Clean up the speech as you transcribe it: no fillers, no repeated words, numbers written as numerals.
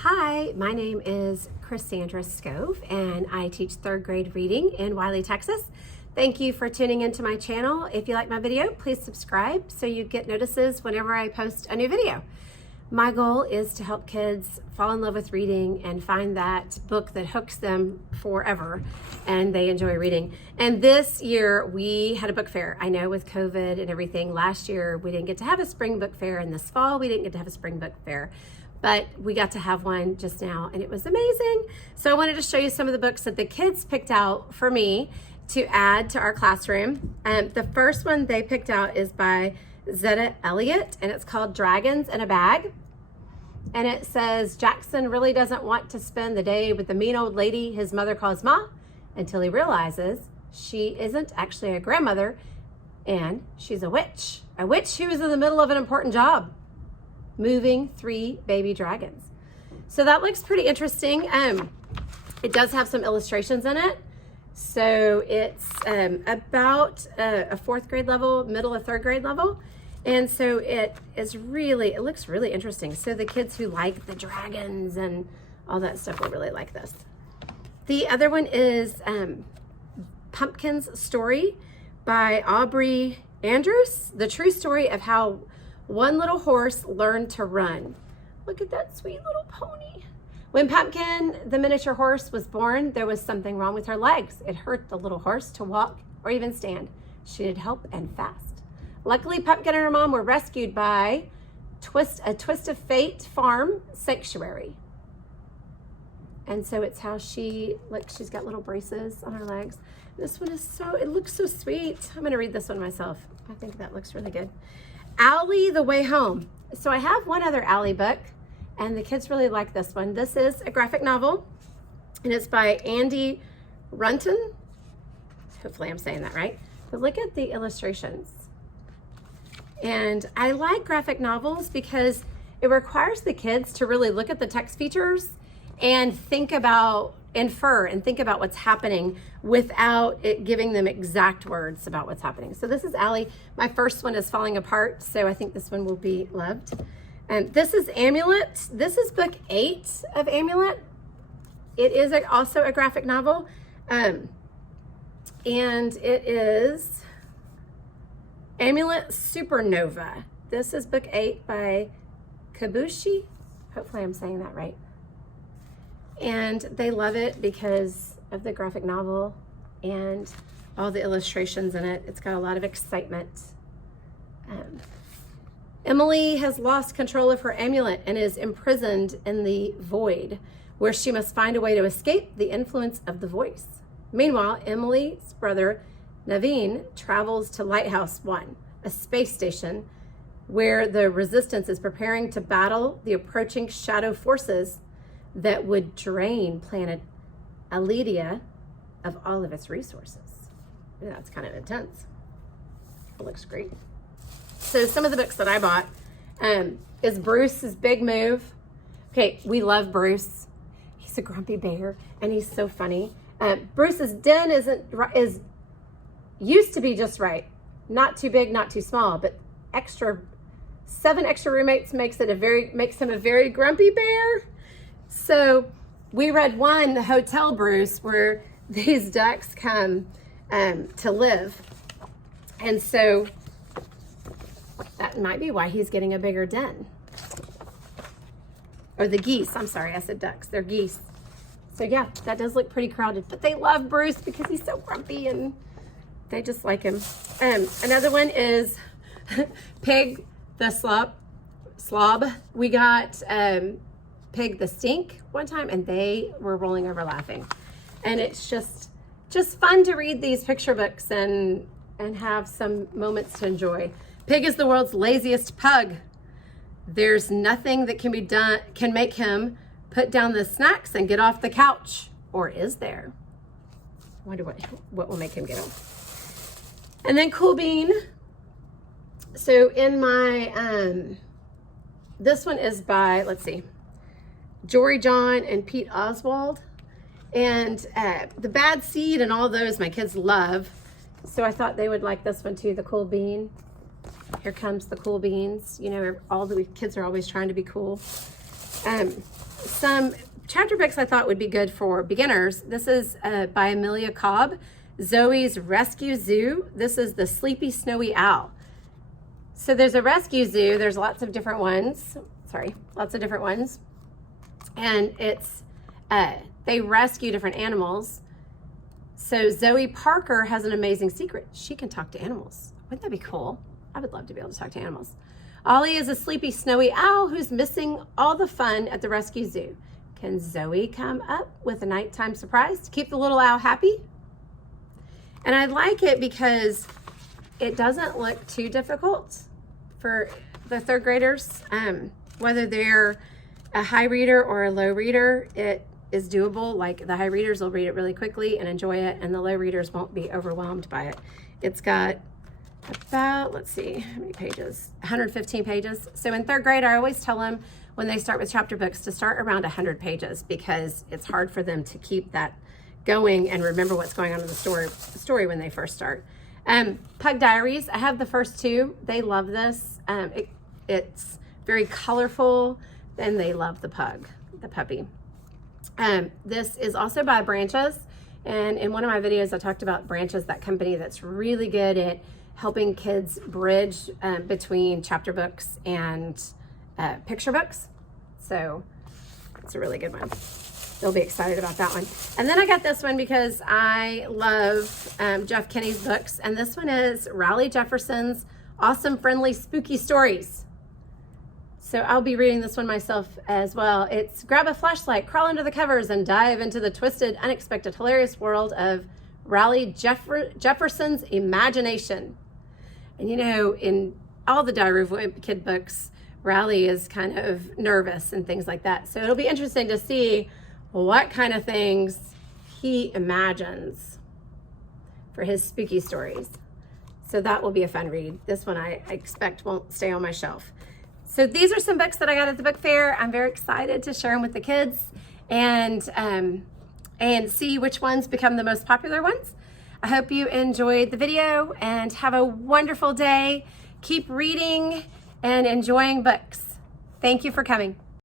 Hi, my name is Cassandra Scove and I teach third grade reading in Wiley, Texas. Thank you for tuning into my channel. If you like my video, please subscribe so you get notices whenever I post a new video. My goal is to help kids fall in love with reading and find that book that hooks them forever and they enjoy reading. And this year we had a book fair. I know with COVID and everything, last year we didn't get to have a spring book fair, and this fall we didn't get to have a spring book fair. But we got to have one just now and it was amazing. So I wanted to show you some of the books that the kids picked out for me to add to our classroom. The first one they picked out is by Zeta Elliott and it's called Dragons in a Bag. And it says, Jackson really doesn't want to spend the day with the mean old lady his mother calls Ma until he realizes she isn't actually a grandmother and she's a witch. A witch who is in the middle of an important job, moving 3 baby dragons. So that looks pretty interesting. It does have some illustrations in it. So it's about a 4th grade level, middle of 3rd grade level. And so it looks really interesting. So the kids who like the dragons and all that stuff will really like this. The other one is Pumpkin's Story by Aubrey Andrews, the true story of how one little horse learned to run. Look at that sweet little pony. When Pumpkin, the miniature horse, was born, there was something wrong with her legs. It hurt the little horse to walk or even stand. She needed help and fast. Luckily, Pumpkin and her mom were rescued by a Twist of Fate farm sanctuary. And so it's how she's got little braces on her legs. This one is it looks so sweet. I'm gonna read this one myself. I think that looks really good. Allie, The Way Home. So I have one other Allie book and the kids really like this one. This is a graphic novel and it's by Andy Runton. Hopefully I'm saying that right. But look at the illustrations. And I like graphic novels because it requires the kids to really look at the text features and infer and think about what's happening without it giving them exact words about what's happening. So this is Allie. My first one is falling apart, so I think this one will be loved. And this is Amulet. This is book 8 of Amulet. It is also a graphic novel. And it is Amulet Supernova. This is book 8 by Kabushi. Hopefully I'm saying that right. And they love it because of the graphic novel and all the illustrations in it. It's got a lot of excitement. Emily has lost control of her amulet and is imprisoned in the void, where she must find a way to escape the influence of the voice. Meanwhile, Emily's brother Naveen travels to Lighthouse 1, a space station where the resistance is preparing to battle the approaching shadow forces that would drain planet Aledia of all of its resources. Yeah, that's kind of intense. It looks great. So some of the books that I bought is Bruce's Big Move. Okay, we love Bruce. He's a grumpy bear and he's so funny. Bruce's den used to be just right. Not too big, not too small, but 7 extra roommates makes him a very grumpy bear. So we read one, The Hotel Bruce, where these ducks come to live. And so that might be why he's getting a bigger den. Or the geese, I'm sorry, I said ducks, they're geese. So yeah, that does look pretty crowded, but they love Bruce because he's so grumpy and they just like him. Another one is Pig the Slob. We got Pig the Stink one time and they were rolling over laughing. And it's just fun to read these picture books and have some moments to enjoy. Pig is the world's laziest pug. There's nothing that can make him put down the snacks and get off the couch. Or is there? I wonder what will make him get off. And then Cool Bean. So in my, this one is by, let's see, Jory John and Pete Oswald. And the Bad Seed and all those my kids love. So I thought they would like this one too, the Cool Bean. Here comes the cool beans. You know, all the kids are always trying to be cool. some chapter books I thought would be good for beginners. This is by Amelia Cobb, Zoes Rescue Zoo. This is the Sleepy Snowy Owl. So there's a rescue zoo. There's lots of different ones. Lots of different ones. And it's, they rescue different animals. So Zoe Parker has an amazing secret. She can talk to animals. Wouldn't that be cool? I would love to be able to talk to animals. Ollie is a sleepy snowy owl who's missing all the fun at the rescue zoo. Can Zoe come up with a nighttime surprise to keep the little owl happy? And I like it because it doesn't look too difficult for the third graders. Whether they're a high reader or a low reader, it is doable. Like the high readers will read it really quickly and enjoy it, and the low readers won't be overwhelmed by it. It's got about, let's see, how many pages? 115 pages. So in third grade, I always tell them when they start with chapter books to start around 100 pages because it's hard for them to keep that going and remember what's going on in the story when they first start. Pug Diaries, I have the first two. They love this. It's very colorful, and they love the pug, the puppy. This is also by Branches, and in one of my videos I talked about Branches, that company that's really good at helping kids bridge between chapter books and picture books. So it's a really good one. They'll be excited about that one. And then I got this one because I love Jeff Kinney's books, and this one is Raleigh Jefferson's Awesome Friendly Spooky Stories. So I'll be reading this one myself as well. It's grab a flashlight, crawl under the covers, and dive into the twisted, unexpected, hilarious world of Raleigh Jefferson's imagination. And you know, in all the Diary of a Wimpy Kid books, Raleigh is kind of nervous and things like that. So it'll be interesting to see what kind of things he imagines for his spooky stories. So that will be a fun read. This one I expect won't stay on my shelf. So these are some books that I got at the book fair. I'm very excited to share them with the kids and see which ones become the most popular ones. I hope you enjoyed the video and have a wonderful day. Keep reading and enjoying books. Thank you for coming.